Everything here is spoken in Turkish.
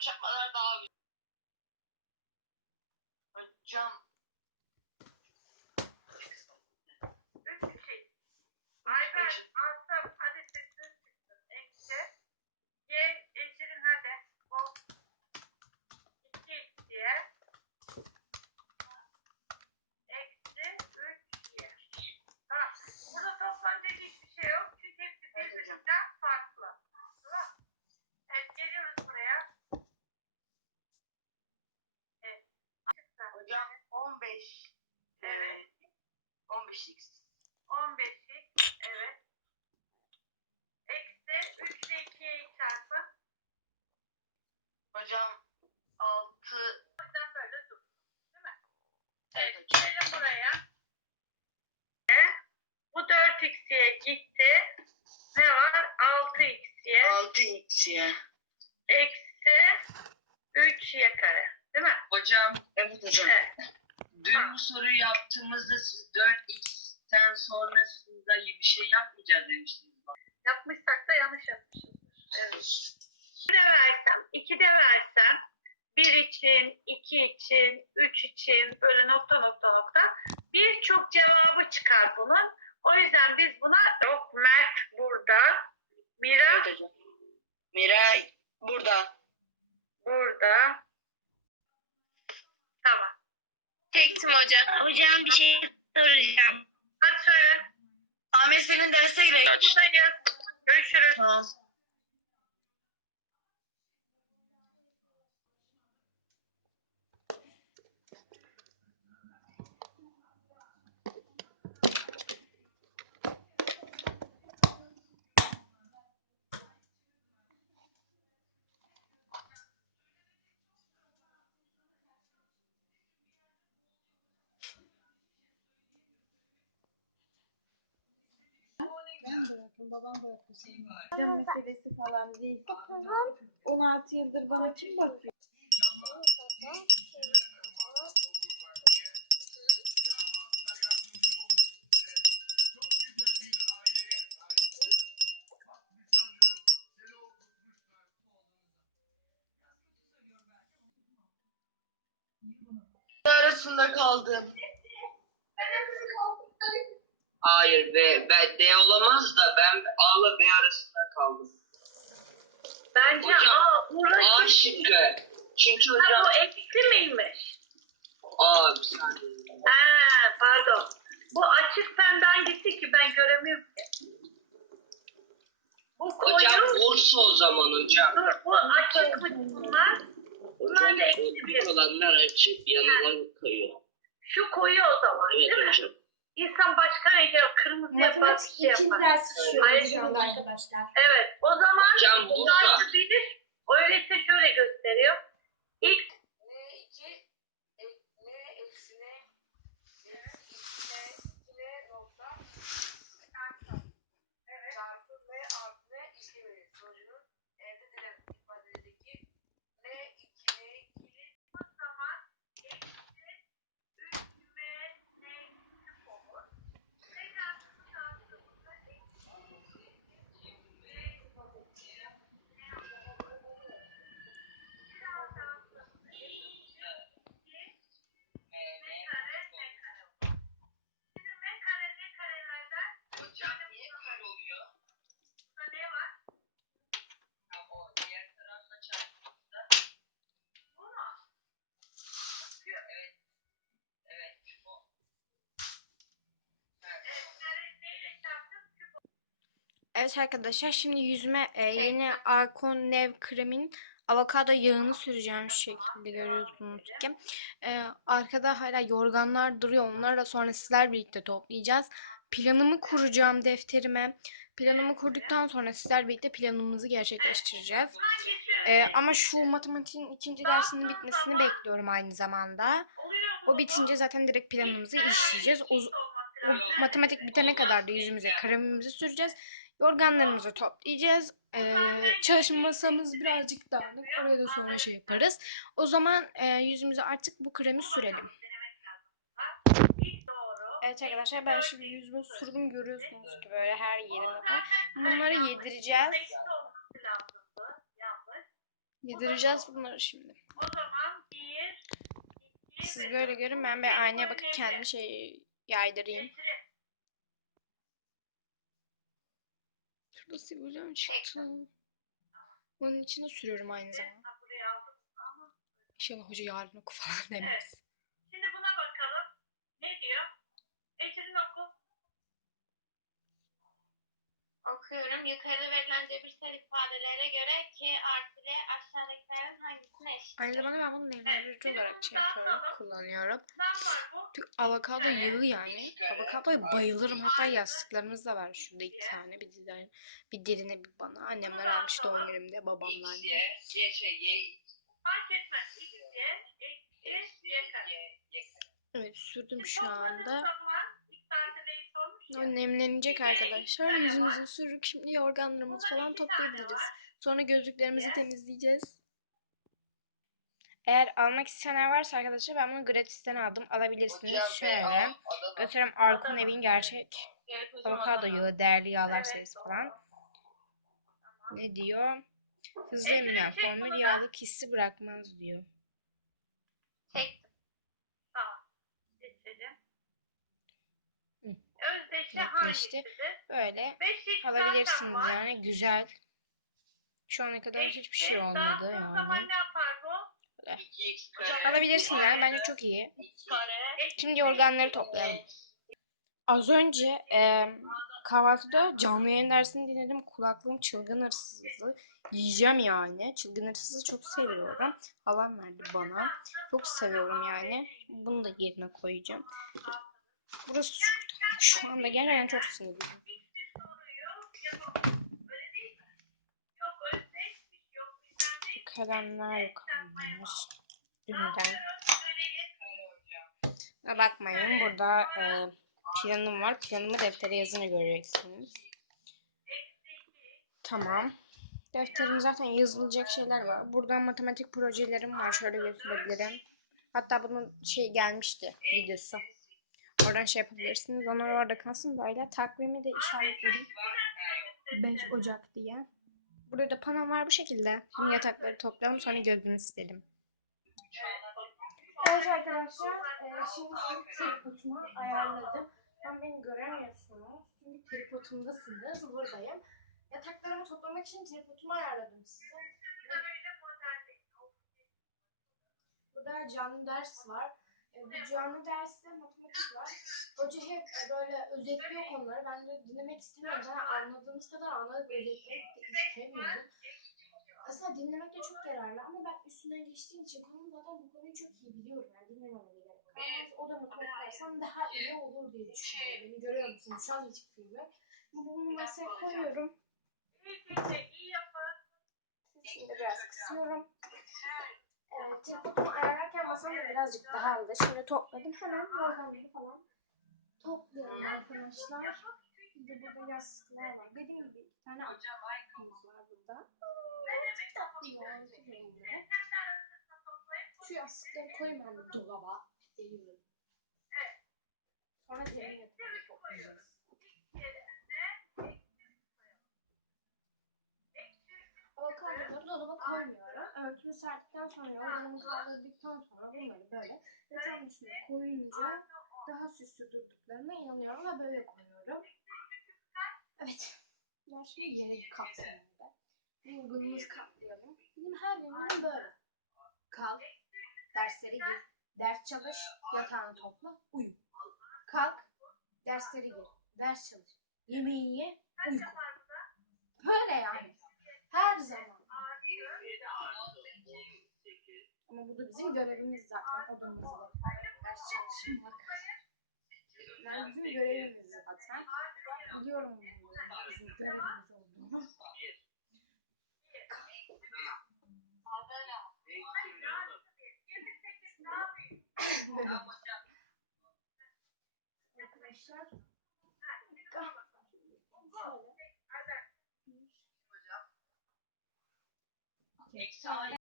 çakmalar daha büyük. Hocam. Üç şey. Ayber, Asaf, hadi sesini çıksın. Ekse. Y, eşirin hadi. Bol. İki eksiye. Eksi üç y. Tamam. Burada toplanacak hiçbir şey yok. Çünkü hepsi birbirinden farklı. Tamam. Evet, geliyoruz buraya. Evet. Açıkla. Hocam 15. Evet. 15 x. 15'lik evet. Eksi 3 ile 2'yi çarpın. Hocam 6. O yüzden böyle dur. Değil mi? Evet Evet. Gelin buraya. Bu 4x'ye gitti. Ne var? 6x'ye 6 x ya. eksi 3y kare. Değil mi? Hocam Evet hocam. Evet. dün bu soruyu yaptığımızda siz 4x'ten sonrasında bir şey yapmayacağız demiştiniz. bana. Yapmışsak da yanlış yapmışızdır. Evet. 2 de versem, 2 de versem 1 için, 2 için, 3 için böyle nokta nokta nokta birçok cevabı çıkar bunun. O yüzden biz buna yok Mert burada, Mira hocam. Miray burada. burada. Tamam. Çektim hocam. Hocam bir şey soracağım. Hadi söyle. Ahmet senin derse. Buradayız. Görüşürüz. Tamam. Hocam meselesi falan değil. 16 yıldır bana kim bakıyor? arasında kaldım. Hayır ve ben D olamaz da ben A ile B arasında kaldım. Bence Hocam, A, burası. A şıkkı. Çünkü Ha, hocam bu eksi miymiş? A bir saniye. Ha, pardon. Bu açık pembe hangisi ki ben göremiyorum ki. Bu koyu. Hocam Bursa o zaman hocam. Dur bu açık mı bunlar? Bunlar da eksi bir. olanlar açık yanılan koyu. Şu koyu o zaman Evet değil mi? İnsan başka renk yapar, kırmızı yapar, bir Matematik şey ikinci yapar. dersi Hayır. şu anda arkadaşlar. Evet, o zaman Hocam bu burada. bir. Evet arkadaşlar şimdi yüzüme e, yeni Arcon Nev kremin avokado yağını süreceğim şu şekilde görüyorsunuz ki. E, arkada hala yorganlar duruyor. Onları da sonra sizler birlikte toplayacağız. Planımı kuracağım defterime. Planımı kurduktan sonra sizler birlikte planımızı gerçekleştireceğiz. E, ama şu matematiğin ikinci dersinin bitmesini bekliyorum aynı zamanda. O bitince zaten direkt planımızı işleyeceğiz. O, o matematik bitene kadar da yüzümüze kremimizi süreceğiz. Yorganlarımızı toplayacağız. Ee, çalışma masamız birazcık dağınık. Oraya da sonra şey yaparız. O zaman e, yüzümüze artık bu kremi sürelim. Evet arkadaşlar ben şimdi yüzümü sürdüm görüyorsunuz ki böyle her yerime falan. Bunları yedireceğiz. Yedireceğiz bunları şimdi. Siz böyle görün ben bir aynaya bakıp kendi şey yaydırayım. Şurada sivilcem çıktı. Bunun içine sürüyorum aynı zamanda. İnşallah hoca yarın oku falan demez. Şimdi buna bakalım. Ne diyor? Ecrin oku. Okuyorum. Yukarıda verilen cebirsel ifadelere göre K artı L aşağıdakilerin hangisine eşit? Aynı zamanda ben bunu nemlendirici olarak şey yapıyorum, kullanıyorum. Çünkü avokado yağı yani. Avokadoya bayılırım. Hatta yastıklarımız da var şurada iki tane. Bir diğer, bir derine bir bana. Annemler almış doğum günümde babamla X, annem. Y, Y şey, Y, Fark etmez. X, Y, eksi Y kare. Y, Y. Evet sürdüm şu anda. zaman X artı L'yi sormuş ya. O nemlenecek arkadaşlar. Yüzümüzü sürüp şimdi yorganlarımızı falan toplayabiliriz. Sonra gözlüklerimizi temizleyeceğiz. Eğer almak isteyenler varsa arkadaşlar ben bunu gratisten aldım. Alabilirsiniz. Şöyle. Göstereyim Arkun Evin gerçek avokado yağı, değerli yağlar serisi falan. Ne diyor? Hızlı emilen formül yağlı hissi bırakmaz diyor. Çektim. Özdeşi hangisidir? Böyle 5 alabilirsiniz yani güzel. Şu ana kadar hiçbir şey olmadı yani. ne yapar bu? 2X kare. Alabilirsiniz yani bence çok iyi. Şimdi organları toplayalım. Az önce e, kahvaltıda canlı yayın dersini dinledim. Kulaklığım çılgın hırsızı. Yiyeceğim yani. Çılgın hırsızı çok seviyorum. Halam verdi bana. Çok seviyorum yani. Bunu da yerine koyacağım. Burası. Şu anda gerçekten çok sinirliyim. Kalemler yok. Ha, Bakmayın burada e, planım var. Planımı deftere yazınca göreceksiniz. Tamam. Defterim zaten yazılacak şeyler var. Burada matematik projelerim var. Şöyle gösterebilirim. Hatta bunun şey gelmişti videosu. Oradan şey yapabilirsiniz. Onlar orada kalsın böyle. Takvimi de işaretledim. 5 Ocak diye. Burada da panom var bu şekilde. Şimdi yatakları toplayalım sonra gözünü silelim. Evet arkadaşlar, e, şimdi sizi tripoduma ayarladım. Tam beni göremiyorsunuz. Çünkü tripodumdasınız, buradayım. Yataklarımı toplamak için tripodumu ayarladım size. Burada canlı ders var. E, bu canlı derste matematik var. Hoca hep e, böyle özetliyor konuları. Ben de dinlemek istemiyorum. Ben anladığımız kadar anladık özetlemek de istemiyorum. Aslında dinlemek de çok yararlı ama ben üstünden geçtiğim için konunun zaten bu konuyu çok iyi biliyorum. Yani dinlememe de gerek kalmaz. O da matematik dersem daha iyi olur diye düşünüyorum. Beni görüyor musunuz? Şu an hiçbir fikrim yok. Bunu masaya koyuyorum. İyi iyi yapın. Şimdi biraz kısıyorum. Evet, tripodumu ayarlarken masam da birazcık daha aldı. Şimdi topladım. Hemen organları falan toplayalım arkadaşlar. De burada yastıklar var. Dediğim gibi iki tane ayakkabımız var burada. Çok tatlı ya. Şu yastıkları koyayım ben dolaba. Deliyorum. Sonra derin yatağını toplayacağız. Örtümü serdikten sonra, yorganımı kaldırdıktan sonra bunları böyle yatağın üstüne koyunca daha süslü durduklarına inanıyorum ve böyle koyuyorum. Evet. Ben şimdi yere katlayalım da. Yorganımızı katlayalım. Bizim her yerimizin böyle. Kalk, derslere gir, ders çalış, yatağını topla, uyu. Kalk, derslere gir, ders çalış, yemeği ye, uyku. Böyle yani. Her zaman. Ama bu da bizim görevimiz zaten odamızda. Ders çalışmak. Yani bizim görevimiz zaten. Biliyorum bizim görevimiz olduğunu. Arkadaşlar. Şöyle. Eksi